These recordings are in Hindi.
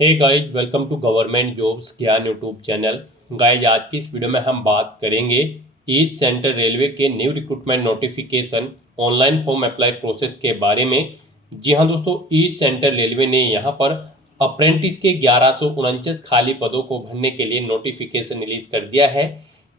Hey guys, welcome to government jobs Gyan YouTube channel. Guys, आज की इस वीडियो में हम बात करेंगे ईस्ट सेंट्रल रेलवे के new recruitment notification online form apply process के बारे में। जी हाँ दोस्तों, ईस्ट सेंट्रल रेलवे ने यहाँ पर अप्रेंटिस के 1149 खाली पदों को भरने के लिए नोटिफिकेशन रिलीज कर दिया है।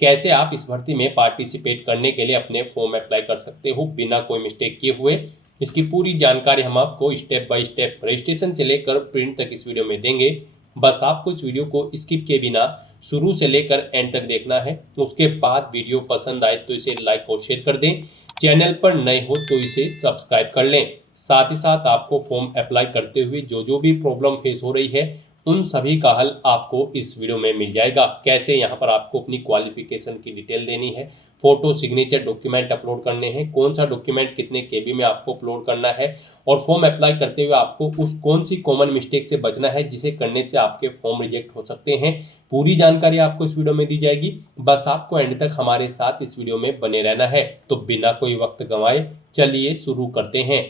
कैसे आप इस भर्ती में पार्टिसिपेट करने के लिए अपने फॉर्म अप्लाई कर सकते हो बिना कोई मिस्टेक किए हुए, इसकी पूरी जानकारी हम आपको स्टेप बाय स्टेप रजिस्ट्रेशन से लेकर प्रिंट तक इस वीडियो में देंगे। बस आपको इस वीडियो को स्किप किए बिना शुरू से लेकर एंड तक देखना है। उसके बाद वीडियो पसंद आए तो इसे लाइक और शेयर कर दें। चैनल पर नए हो तो इसे सब्सक्राइब कर लें। साथ ही साथ आपको फॉर्म अप्लाई करते हुए जो भी प्रॉब्लम फेस हो रही है उन सभी का हल आपको इस वीडियो में मिल जाएगा। कैसे यहाँ पर आपको अपनी क्वालिफिकेशन की डिटेल देनी है, फोटो सिग्नेचर डॉक्यूमेंट अपलोड करने हैं, कौन सा डॉक्यूमेंट कितने केबी में आपको अपलोड करना है, और फॉर्म अप्लाई करते हुए आपको उस कौन सी कॉमन मिस्टेक से बचना है जिसे करने से आपके फॉर्म रिजेक्ट हो सकते हैं। पूरी जानकारी आपको इस वीडियो में दी जाएगी। बस आपको एंड तक हमारे साथ इस वीडियो में बने रहना है। तो बिना कोई वक्त गंवाए चलिए शुरू करते हैं।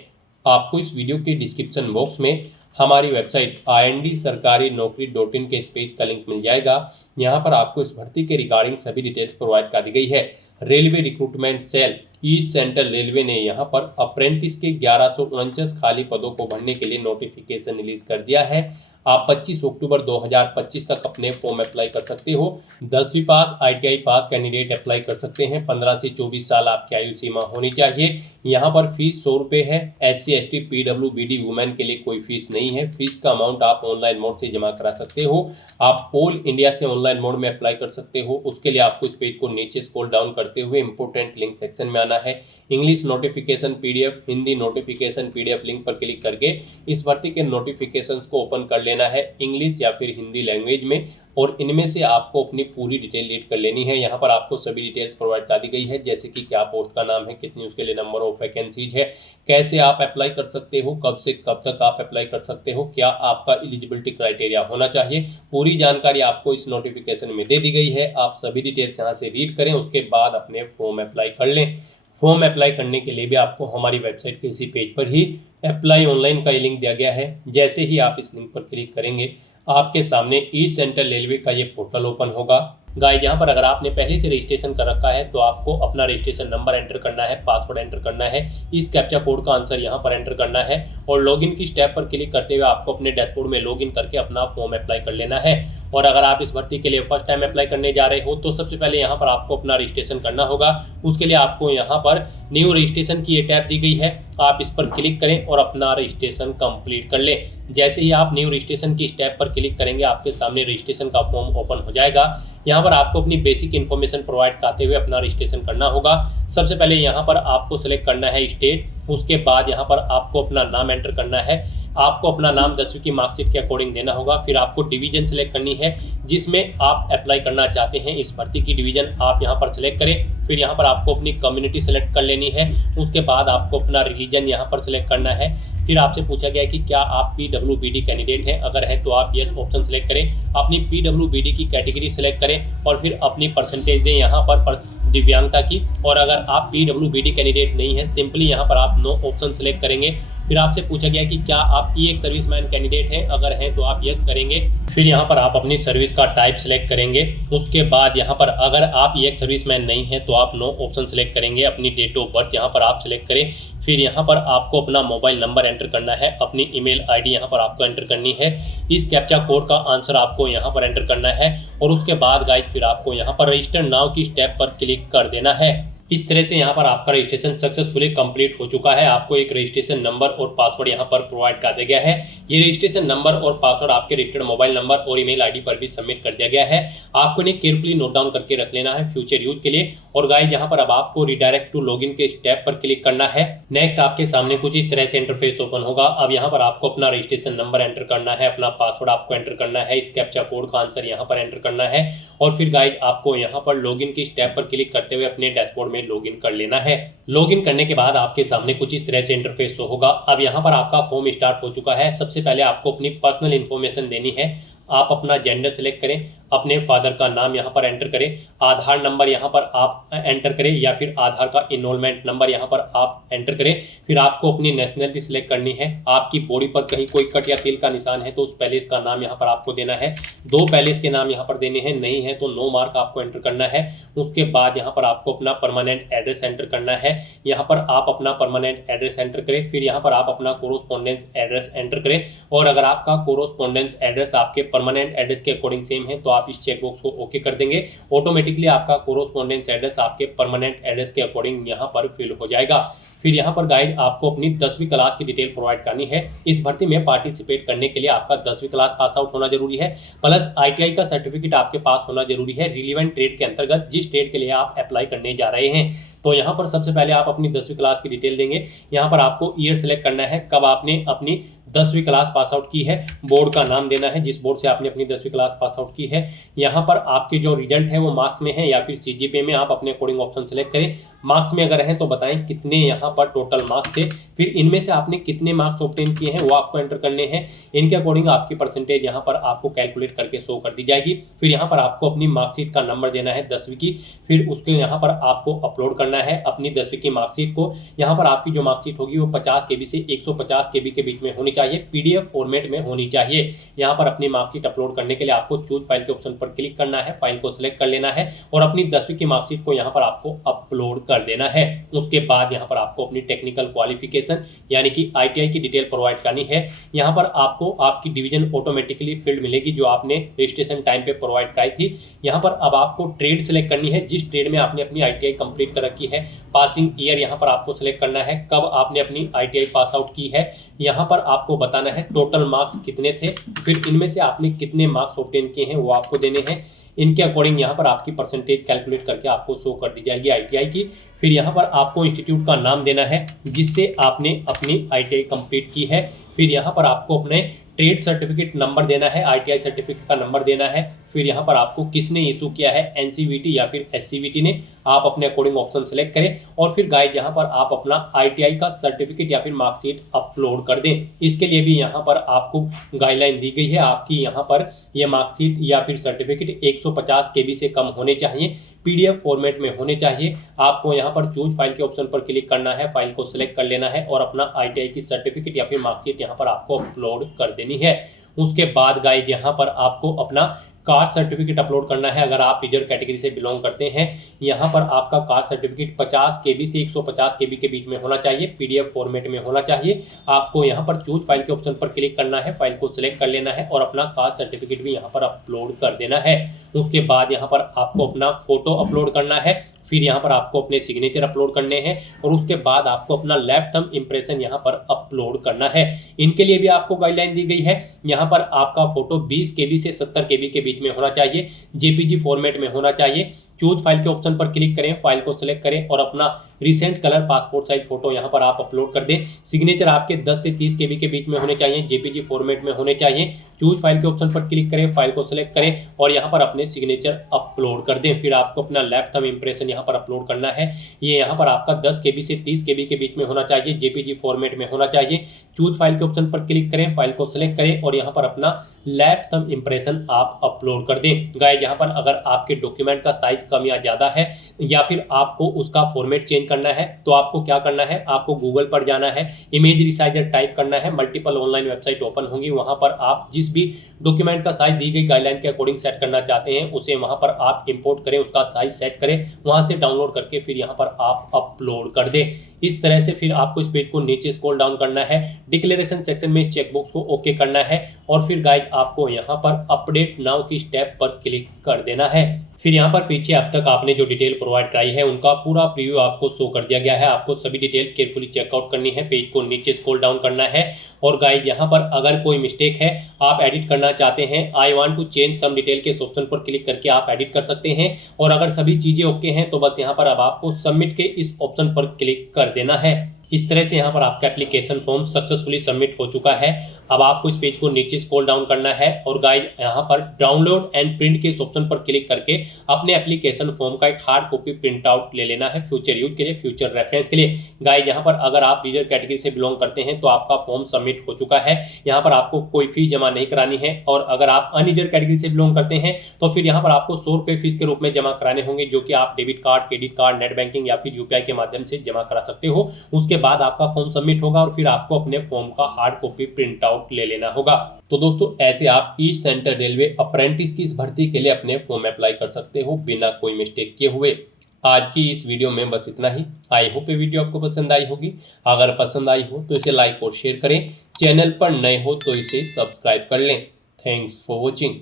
आपको इस वीडियो के डिस्क्रिप्शन बॉक्स में हमारी वेबसाइट IND-sarkari-naukri.in के इस पेज का लिंक मिल जाएगा। यहाँ पर आपको इस भर्ती के रिगार्डिंग सभी डिटेल्स प्रोवाइड कर दी गई है। Railway recruitment cell east central railway ने यहाँ पर अप्रेंटिस के 1149 खाली पदों को भरने के लिए नोटिफिकेशन रिलीज कर दिया है। आप 25 अक्टूबर 2025 तक अपने फॉर्म अप्लाई कर सकते हो। 10वीं पास ITI पास कैंडिडेट अप्लाई कर सकते हैं। 15 से 24 साल आपकी आयु सीमा होनी चाहिए। यहाँ पर फीस 100 रुपये है। SC ST PWBD वुमेन के लिए कोई फीस नहीं है। फीस का अमाउंट आप ऑनलाइन मोड से जमा करा सकते हो। आप ऑल इंडिया से ऑनलाइन मोड में अप्लाई कर सकते हो। उसके लिए आपको इस पेज को नीचे स्क्रॉल डाउन करते हुए इंपोर्टेंट लिंक सेक्शन में आना है। English notification PDF, Hindi notification PDF link पर क्लिक करके इस भर्ती के नोटिफिकेशंस को ओपन कर लेना है इंग्लिश या फिर हिंदी लैंग्वेज में, और इनमें से आपको अपनी पूरी डिटेल रीड कर लेनी है। यहाँ पर आपको सभी डिटेल्स प्रोवाइड कर दी गई है, जैसे कि क्या पोस्ट का नाम है, कितनी उसके लिए नंबर ऑफ वैकेंसीज है, कैसे आप अप्लाई कर सकते हो, कब से कब तक आप अप्लाई कर सकते हो, क्या आपका एलिजिबिलिटी क्राइटेरिया होना चाहिए। पूरी जानकारी आपको इस नोटिफिकेशन में दे दी गई है। आप सभी डिटेल्स यहाँ से रीड करें, उसके बाद अपने फॉर्म अप्लाई कर लें। फॉर्म अप्लाई करने के लिए भी आपको हमारी वेबसाइट के इसी पेज पर ही अप्लाई ऑनलाइन का ये लिंक दिया गया है। जैसे ही आप इस लिंक पर क्लिक करेंगे आपके सामने ईस्ट सेंट्रल रेलवे का ये पोर्टल ओपन होगा। गाइस, यहाँ पर अगर आपने पहले से रजिस्ट्रेशन कर रखा है तो आपको अपना रजिस्ट्रेशन नंबर एंटर करना है, पासवर्ड एंटर करना है, इस कैप्चा कोड का आंसर यहाँ पर एंटर करना है, और लॉगिन की स्टेप पर क्लिक करते हुए आपको अपने डैशबोर्ड में लॉगिन करके अपना फॉर्म अप्लाई कर लेना है। और अगर आप इस भर्ती के लिए फर्स्ट टाइम अप्लाई करने जा रहे हो तो सबसे पहले यहाँ पर आपको अपना रजिस्ट्रेशन करना होगा। उसके लिए आपको यहाँ पर न्यू रजिस्ट्रेशन की ये टैब दी गई है, आप इस पर क्लिक करें और अपना रजिस्ट्रेशन कंप्लीट कर लें। जैसे ही आप न्यू रजिस्ट्रेशन की स्टेप पर क्लिक करेंगे आपके सामने रजिस्ट्रेशन का फॉर्म ओपन हो जाएगा। यहाँ पर आपको अपनी बेसिक इन्फॉर्मेशन प्रोवाइड करते हुए अपना रजिस्ट्रेशन करना होगा। सबसे पहले यहाँ पर आपको सेलेक्ट करना है स्टेट, उसके बाद यहाँ पर आपको अपना नाम एंटर करना है। आपको अपना नाम 10वीं की मार्कशीट के अकॉर्डिंग देना होगा। फिर आपको डिवीजन सेलेक्ट करनी है जिसमें आप अप्लाई करना चाहते हैं। इस भर्ती की डिवीजन आप यहाँ पर सेलेक्ट करें। फिर यहाँ पर आपको अपनी कम्युनिटी सेलेक्ट कर लेनी है। उसके बाद आपको अपना रिलीजन यहाँ पर सेलेक्ट करना है। फिर आपसे पूछा गया है कि क्या आप PWBD कैंडिडेट हैं, अगर है तो आप यस ऑप्शन सेलेक्ट करें। अपनी PWBD की कैटेगरी सेलेक्ट करें और फिर अपनी परसेंटेज दें यहाँ पर दिव्यांगता की। और अगर आप PWBD कैंडिडेट नहीं है, सिंपली यहाँ पर आप नो ऑप्शन सेलेक्ट करेंगे। फिर आपसे पूछा गया कि क्या आप एक सर्विसमैन कैंडिडेट हैं, अगर हैं तो आप यस करेंगे। फिर यहाँ पर आप अपनी सर्विस का टाइप सेलेक्ट करेंगे। उसके बाद यहाँ पर अगर आप एक सर्विसमैन नहीं है तो आप नो ऑप्शन सेलेक्ट करेंगे। अपनी डेट ऑफ बर्थ यहाँ पर आप सेलेक्ट करें। फिर यहाँ पर आपको अपना मोबाइल नंबर एंटर करना है, अपनी ईमेल ID यहाँ पर आपको एंटर करनी है। इस कैप्चा कोड का आंसर आपको यहाँ पर एंटर करना है, और उसके बाद गाइस फिर आपको यहाँ पर रजिस्टर नाउ की स्टेप पर क्लिक कर देना है। इस तरह से यहाँ पर आपका रजिस्ट्रेशन सक्सेसफुली कंप्लीट हो चुका है। आपको एक रजिस्ट्रेशन नंबर और पासवर्ड यहाँ पर प्रोवाइड कर दिया गया है। ये रजिस्ट्रेशन नंबर और पासवर्ड आपके रजिस्टर्ड मोबाइल नंबर और ईमेल ID पर भी सबमिट कर दिया गया है। आपको इन्हें केयरफुली नोट डाउन करके रख लेना है फ्यूचर यूज के लिए। और गाइस, यहाँ पर अब आपको रिडायरेक्ट टू लॉगिन के स्टेप पर क्लिक करना है। नेक्स्ट आपके सामने कुछ इस तरह से इंटरफेस ओपन होगा। अब यहाँ पर आपको अपना रजिस्ट्रेशन नंबर एंटर करना है, अपना पासवर्ड आपको एंटर करना है, इस कैप्चा कोड का आंसर यहाँ पर एंटर करना है, और फिर गाइस आपको यहाँ पर लॉगिन की स्टेप पर क्लिक करते हुए अपने डैशबोर्ड में लॉगिन कर लेना है। लॉगिन करने के बाद आपके सामने कुछ इस तरह से इंटरफेस शो होगा। अब यहाँ पर आपका फॉर्म स्टार्ट हो चुका है। सबसे पहले आपको अपनी पर्सनल इंफॉर्मेशन देनी है। आप अपना जेंडर सेलेक्ट करें, अपने फादर का नाम यहाँ पर एंटर करें, आधार नंबर यहाँ पर आप एंटर करें या फिर आधार का इनरोलमेंट नंबर यहाँ पर आप एंटर करें। फिर आपको अपनी नेशनलिटी सिलेक्ट करनी है। आपकी बॉडी पर कहीं कोई कट या तिल का निशान है तो उस पैलेस का नाम यहाँ पर आपको देना है। 2 पैलेस के नाम यहाँ पर देने हैं, नहीं है तो नो मार्क आपको एंटर करना है। उसके बाद यहाँ पर आपको अपना परमानेंट एड्रेस एंटर करना है। यहाँ पर आप अपना परमानेंट एड्रेस एंटर करें, फिर यहाँ पर आप अपना कोरोस्पोंडेंस एड्रेस एंटर करें। और अगर आपका कोरोस्पोंडेंस एड्रेस आपके परमानेंट एड्रेस के अकॉर्डिंग सेम है तो आप इस चेकबॉक्स को ओके कर देंगे। ऑटोमेटिकली आपका कोरोस्पोंडेंस एड्रेस आपके परमानेंट एड्रेस के अकॉर्डिंग यहाँ पर फिल हो जाएगा। फिर यहाँ पर गाइड आपको अपनी 10वीं क्लास की डिटेल प्रोवाइड करनी है। इस भर्ती में पार्टिसिपेट करने के लिए आपका 10वीं क्लास पास आउट होना जरूरी है, प्लस ITI का सर्टिफिकेट आपके पास होना जरूरी है रिलीवेंट ट्रेड के अंतर्गत, जिस ट्रेड के लिए आप अप्लाई करने जा रहे हैं। तो यहाँ पर सबसे पहले आप अपनी 10वीं क्लास की डिटेल देंगे। यहाँ पर आपको ईयर सेलेक्ट करना है, कब आपने अपनी 10वीं क्लास पास आउट की है, बोर्ड का नाम देना है जिस बोर्ड से आपने अपनी 10वीं क्लास पास आउट की है। यहाँ पर आपके जो रिजल्ट है वो मार्क्स में है या फिर CGPA में, आप अपने अकॉर्डिंग ऑप्शन सेलेक्ट करें। मार्क्स में अगर हैं तो बताएं कितने यहाँ पर टोटल मार्क्स थे, फिर इनमें से आपने कितने मार्क्स ऑब्टेन किए हैं वो आपको एंटर करने हैं। इनके अकॉर्डिंग आपकी परसेंटेज यहाँ पर आपको कैलकुलेट करके शो कर दी जाएगी। फिर यहाँ पर आपको अपनी मार्कशीट का नंबर देना है 10वीं की, फिर उसके यहाँ पर आपको अपलोड करना है अपनी 10वीं की मार्कशीट को। यहाँ पर आपकी जो मार्कशीट होगी वो 50 KB से 150 KB के बीच में होनी चाहिए, PDF फॉर्मेट में होनी चाहिए। यहाँ पर अपनी मार्कशीट अपलोड करने के लिए आपको चूज फाइल के ऑप्शन पर क्लिक करना है, फाइल को सिलेक्ट कर लेना है और अपनी 10वीं की मार्कशीट को यहाँ पर आपको अपलोड कर देना है। उसके बाद यहाँ पर आपको अपनी टेक्निकल क्वालिफिकेशन यानी कि ITI की डिटेल प्रोवाइड करनी है। यहाँ पर आपको आपकी डिवीजन ऑटोमेटिकली फील्ड मिलेगी जो आपने रजिस्ट्रेशन टाइम पे प्रोवाइड कराई थी। यहाँ पर अब आपको ट्रेड सेलेक्ट करनी है, जिस ट्रेड में आपने अपनी ITI कंप्लीट कर रखी है। पासिंग ईयर यहाँ पर आपको सिलेक्ट करना है, कब आपने अपनी ITI पास आउट की है। यहाँ पर आपको बताना है टोटल मार्क्स कितने थे, फिर इनमें से आपने कितने मार्क्स ऑब्टेन किए हैं वो आपको देने हैं। इनके अकॉर्डिंग यहाँ पर आपकी परसेंटेज कैलकुलेट करके आपको शो कर दी जाएगी ITI की। फिर यहाँ पर आपको इंस्टीट्यूट का नाम देना है जिससे आपने अपनी ITI कंप्लीट की है। फिर यहाँ पर आपको अपने ट्रेड सर्टिफिकेट नंबर देना है, ITI सर्टिफिकेट का नंबर देना है। फिर यहाँ पर आपको किसने इशू किया है, NCVT या फिर SCVT ने, आप अपने अकॉर्डिंग ऑप्शन सेलेक्ट करें। और फिर गाइड यहाँ पर आप अपना ITI का सर्टिफिकेट या फिर मार्कशीट अपलोड कर दें। इसके लिए भी यहाँ पर आपको गाइडलाइन दी गई है, आपकी यहाँ पर यह मार्कशीट या फिर सर्टिफिकेट 150 KB से कम होने चाहिए, PDF फॉर्मेट में होने चाहिए। आपको यहाँ पर चूज फाइल के ऑप्शन पर क्लिक करना है, फाइल को सिलेक्ट कर लेना है और अपना ITI की सर्टिफिकेट या फिर मार्कशीट यहाँ पर आपको अपलोड कर देनी है। उसके बाद गाइड यहाँ पर आपको अपना कास्ट सर्टिफिकेट अपलोड करना है। अगर आप रिजर्व कैटेगरी से बिलोंग करते हैं, यहाँ पर आपका कास्ट सर्टिफिकेट 50 KB से 150 KB के बीच में होना चाहिए, PDF फॉर्मेट में होना चाहिए। आपको यहाँ पर चूज फाइल के ऑप्शन पर क्लिक करना है, फाइल को सिलेक्ट कर लेना है और अपना कास्ट सर्टिफिकेट भी यहाँ पर अपलोड कर देना है। उसके बाद यहाँ पर आपको अपना फोटो अपलोड करना है, फिर यहाँ पर आपको अपने सिग्नेचर अपलोड करने हैं और उसके बाद आपको अपना लेफ्ट थंब इंप्रेशन यहाँ पर अपलोड करना है। इनके लिए भी आपको गाइडलाइन दी गई है। यहाँ पर आपका फोटो 20 KB से 70 KB के बीच में होना चाहिए, JPG फॉर्मेट में होना चाहिए। चूज फाइल के ऑप्शन पर क्लिक करें, फाइल को सिलेक्ट करें और अपना recent colour passport size photo यहाँ पर आप अपलोड कर दें। सिग्नेचर आपके 10 से 30 KB के बीच में होने चाहिए, JPG फॉर्मेट में होने चाहिए। चूज फाइल के ऑप्शन पर क्लिक करें, फाइल को सिलेक्ट करें और यहाँ पर अपने सिग्नेचर अपलोड कर दें। फिर आपको अपना लेफ्ट थंब इंप्रेशन यहाँ पर अपलोड करना है। ये यहाँ पर आपका 10 KB से 30 KB के बीच में होना चाहिए, JPG फॉर्मेट में होना चाहिए। चूज फाइल के ऑप्शन पर क्लिक करें, फाइल को सिलेक्ट करें और यहाँ पर अपना लेफ्ट थंब इंप्रेशन आप अपलोड कर दें। गाइस यहाँ पर अगर आपके डॉक्यूमेंट का साइज कम या ज़्यादा है या फिर आपको उसका फॉर्मेट चेंज करना है तो आपको क्या करना है, आपको गूगल पर जाना है, इमेज रिसाइजर टाइप करना है। मल्टीपल ऑनलाइन वेबसाइट ओपन होंगी, वहां पर आप जिस भी डॉक्यूमेंट का साइज दी गई गाइडलाइन के अकॉर्डिंग सेट करना चाहते हैं उसे वहां पर आप इंपोर्ट करें, उसका साइज सेट करें, वहां से डाउनलोड करके फिर यहाँ पर आप अपलोड कर दें। इस तरह से फिर आपको इस पेज को नीचे स्क्रॉल डाउन करना है, डिक्लेरेशन सेक्शन में चेकबॉक्स को ओके करना है और फिर गाइड आपको यहाँ पर अपडेट नाउ की स्टेप पर क्लिक कर देना है। फिर यहाँ पर पीछे अब तक आपने जो डिटेल प्रोवाइड कराई है उनका पूरा प्रीव्यू आपको शो कर दिया गया है। आपको सभी डिटेल केयरफुली चेकआउट करनी है, पेज को नीचे स्क्रॉल डाउन करना है और गाइड यहाँ पर अगर कोई मिस्टेक है, आप एडिट करना चाहते हैं, I want to change some detail के ऑप्शन पर क्लिक करके आप एडिट कर सकते हैं। और अगर सभी चीजें ओके हैं तो बस यहाँ पर अब आपको सबमिट के इस ऑप्शन पर क्लिक कर देना है। इस तरह से यहाँ पर आपका एप्लीकेशन फॉर्म सक्सेसफुली सबमिट हो चुका है। अब आपको इस पेज को नीचे स्क्रॉल डाउन करना है और गाइस यहाँ पर डाउनलोड एंड प्रिंट के ऑप्शन पर क्लिक करके अपने एप्लीकेशन फॉर्म का एक हार्ड कॉपी प्रिंट आउट ले लेना है फ्यूचर यूज के लिए, फ्यूचर रेफरेंस के लिए। गाइस यहाँ पर अगर आप रीजर कैटेगरी से बिलोंग करते हैं तो आपका फॉर्म सबमिट हो चुका है। यहाँ पर आपको कोई फीस जमा नहीं करानी है और अगर आप अनरिजर्व कैटेगरी से बिलोंग करते हैं तो फिर यहाँ पर आपको 100 रुपये फीस के रूप में जमा कराने होंगे, जो कि आप debit card, credit card, net banking या फिर यूपीआई के माध्यम से जमा करा सकते हो। उसके बाद आपका फॉर्म सबमिट होगा और फिर आपको अपने फॉर्म का हार्ड कॉपी प्रिंट आउट ले लेना होगा। तो दोस्तों ऐसे आप ईस्ट सेंट्रल रेलवे अप्रेंटिस की इस भर्ती के लिए अपने फॉर्म अप्लाई कर सकते हो बिना कोई मिस्टेक किए हुए। आज की इस वीडियो में बस इतना ही। आई होप ये वीडियो आपको पसंद आई होगी। अगर पसंद आई हो तो इसे लाइक और शेयर करें। चैनल पर नए हो तो इसे सब्सक्राइब कर लें। Thanks for watching.